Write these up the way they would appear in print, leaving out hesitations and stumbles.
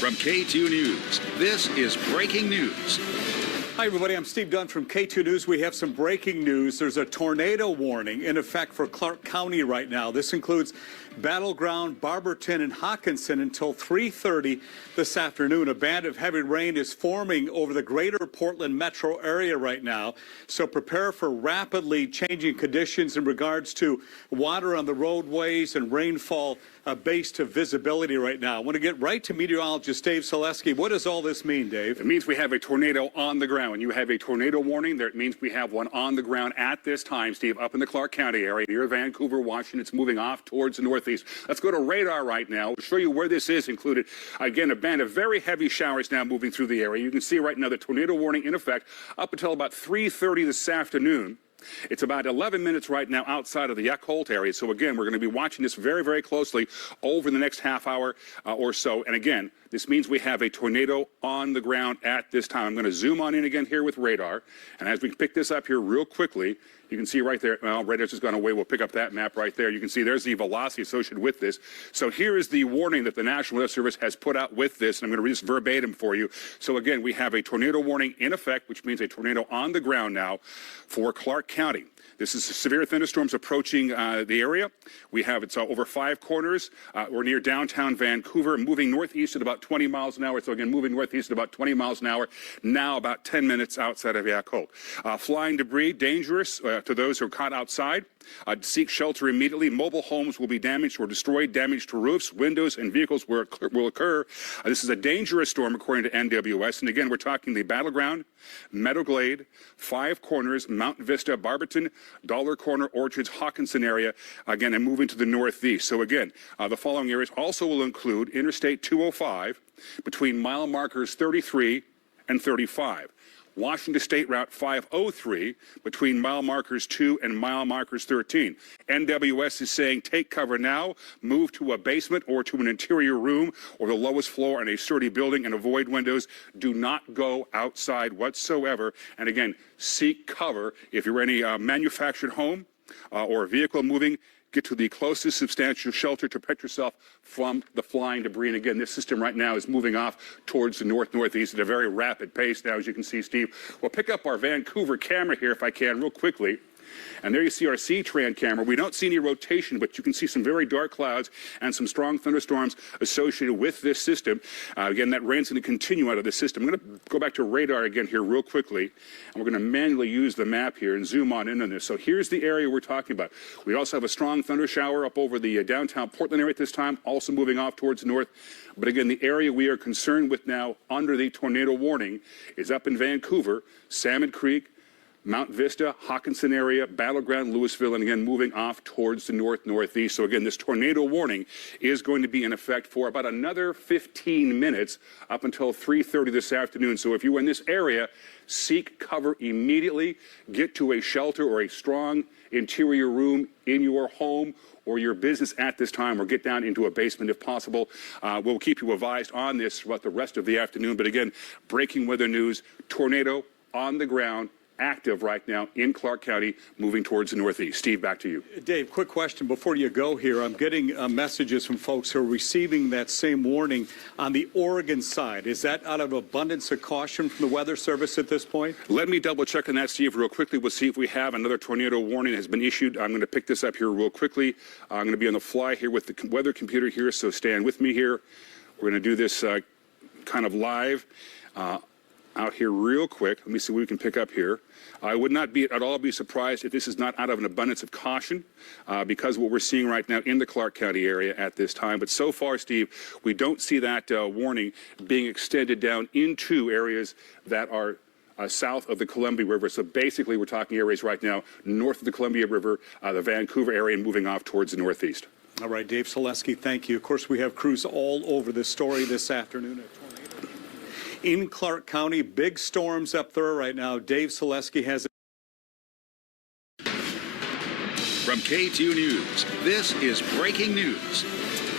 From KATU News, this is breaking news. Hi, everybody. I'm Steve Dunn from KATU News. We have some breaking news. There's a tornado warning in effect for Clark County right now. This includes Battleground, Barberton, and Hawkinson until 3:30 this afternoon. A band of heavy rain is forming over the greater Portland metro area right now. So prepare for rapidly changing conditions in regards to water on the roadways and rainfall based to visibility right now. I want to get right to meteorologist Dave Selesky. What does all this mean, Dave? It means we have a tornado on the ground. When you have a tornado warning, that means we have one on the ground at this time, Steve, up in the Clark County area near Vancouver, Washington. It's moving off towards the northeast. Let's go to radar right now. We'll show you where this is included. Again, a band of very heavy showers now moving through the area. You can see right now the tornado warning in effect up until about 3:30 this afternoon. It's about 11 minutes right now outside of the Yuck-Holt area. So, again, we're going to be watching this very, very closely over the next half hour or so. And, again, this means we have a tornado on the ground at this time. I'm going to zoom on in again here with radar. And as we pick this up here real quickly, you can see right there, well, radar's just gone away. We'll pick up that map right there. You can see there's the velocity associated with this. So here is the warning that the National Weather Service has put out with this. And I'm going to read this verbatim for you. So, again, we have a tornado warning in effect, which means a tornado on the ground now for Clark County. This is severe thunderstorms approaching the area. We have it's over 5 corners. We're near downtown Vancouver, moving northeast at about 20 miles an hour. So again, moving northeast at about 20 miles an hour. Now about 10 minutes outside of Yuck-Holt. Flying debris, dangerous to those who are caught outside. Seek shelter immediately. Mobile homes will be damaged or destroyed. Damage to roofs, windows, and vehicles will occur. This is a dangerous storm, according to NWS. And again, we're talking the Battleground, Meadowglade, 5 Corners, Mount Vista, Barberton, Dollar Corner, Orchards, Hawkinson area, again, and moving to the northeast. So again, the following areas also will include Interstate 205 between mile markers 33 and 35. Washington State Route 503 between mile markers 2 and mile markers 13. NWS is saying take cover now, move to a basement or to an interior room or the lowest floor in a sturdy building and avoid windows. Do not go outside whatsoever. And again, seek cover if you're in a manufactured home or a vehicle moving. Get to the closest substantial shelter to protect yourself from the flying debris. And again, this system right now is moving off towards the northeast at a very rapid pace now, as you can see, Steve. We'll pick up our Vancouver camera here, if I can, real quickly. And there you see our C-Tran camera. We don't see any rotation, but you can see some very dark clouds and some strong thunderstorms associated with this system. Again, that rain's going to continue out of the system. I'm going to go back to radar again here real quickly, and we're going to manually use the map here and zoom on in on this. So here's the area we're talking about. We also have a strong thunder shower up over the downtown Portland area at this time, also moving off towards the north. But again, the area we are concerned with now under the tornado warning is up in Vancouver, Salmon Creek, Mount Vista, Hawkinson area, Battleground, Louisville, and again, moving off towards the northeast. So again, this tornado warning is going to be in effect for about another 15 minutes up until 3:30 this afternoon. So if you're in this area, seek cover immediately. Get to a shelter or a strong interior room in your home or your business at this time, or get down into a basement if possible. We'll keep you advised on this throughout the rest of the afternoon. But again, breaking weather news, tornado on the ground, active right now in Clark County, moving towards the northeast. Steve, back to you. Dave, quick question before you go here. I'm getting messages from folks who are receiving that same warning on the Oregon side. Is that out of abundance of caution from the Weather Service at this point? Let me double check on that, Steve, real quickly. We'll see if we have another tornado warning has been issued. I'm going to pick this up here real quickly. I'm going to be on the fly here with the weather computer here, so stand with me here. We're going to do this kind of live out here real quick. Let me see what we can pick up here. I would not be at all be surprised if this is not out of an abundance of caution because of what we're seeing right now in the Clark County area at this time. But so far, Steve, we don't see that warning being extended down into areas that are south of the Columbia River. So basically, we're talking areas right now north of the Columbia River, the Vancouver area, and moving off towards the northeast. All right, Dave Selesky, thank you. Of course, we have crews all over this story this afternoon. In Clark County, big storms up there right now. Dave Selesky has. From KATU News, this is breaking news.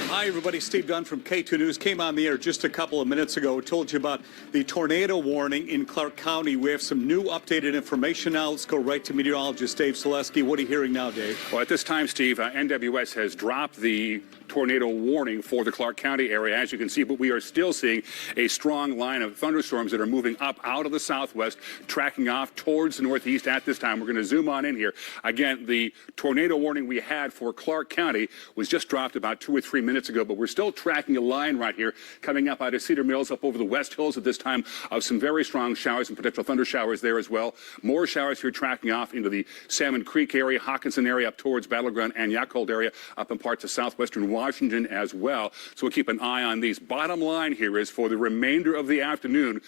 Hi, everybody. Steve Dunn from KATU News. Came on the air just a couple of minutes ago. Told you about the tornado warning in Clark County. We have some new updated information now. Let's go right to meteorologist Dave Selesky. What are you hearing now, Dave? Well, at this time, Steve, NWS has dropped the tornado warning for the Clark County area, as you can see, but we are still seeing a strong line of thunderstorms that are moving up out of the southwest, tracking off towards the northeast at this time. We're going to zoom on in here. Again, the tornado warning we had for Clark County was just dropped about 2 or 3 minutes ago, but we're still tracking a line right here coming up out of Cedar Mills up over the West Hills at this time of some very strong showers and potential thunder showers there as well. More showers here tracking off into the Salmon Creek area, Hawkinson area up towards Battleground and Yakult area up in parts of southwestern Washington as well. So we'll keep an eye on these. Bottom line here is for the remainder of the afternoon,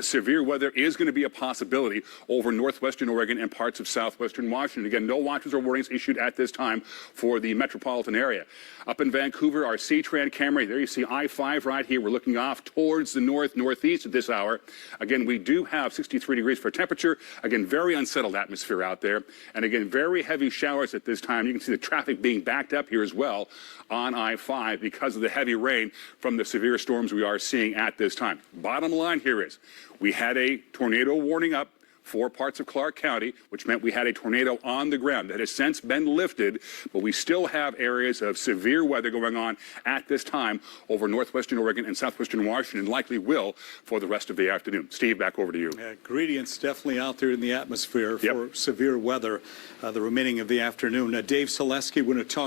severe weather is going to be a possibility over northwestern Oregon and parts of southwestern Washington. Again, no watches or warnings issued at this time for the metropolitan area. Up in Vancouver, our C-Tran camera, there you see I-5 right here. We're looking off towards the northeast at this hour. Again, we do have 63 degrees for temperature. Again, very unsettled atmosphere out there. And again, very heavy showers at this time. You can see the traffic being backed up here as well on I-5 because of the heavy rain from the severe storms we are seeing at this time. Bottom line here is we had a tornado warning up for parts of Clark County, which meant we had a tornado on the ground that has since been lifted, but we still have areas of severe weather going on at this time over northwestern Oregon and southwestern Washington, likely will for the rest of the afternoon. Steve, back over to you. Ingredients definitely out there in the atmosphere for severe weather the remaining of the afternoon. Dave Selesky, we're going to talk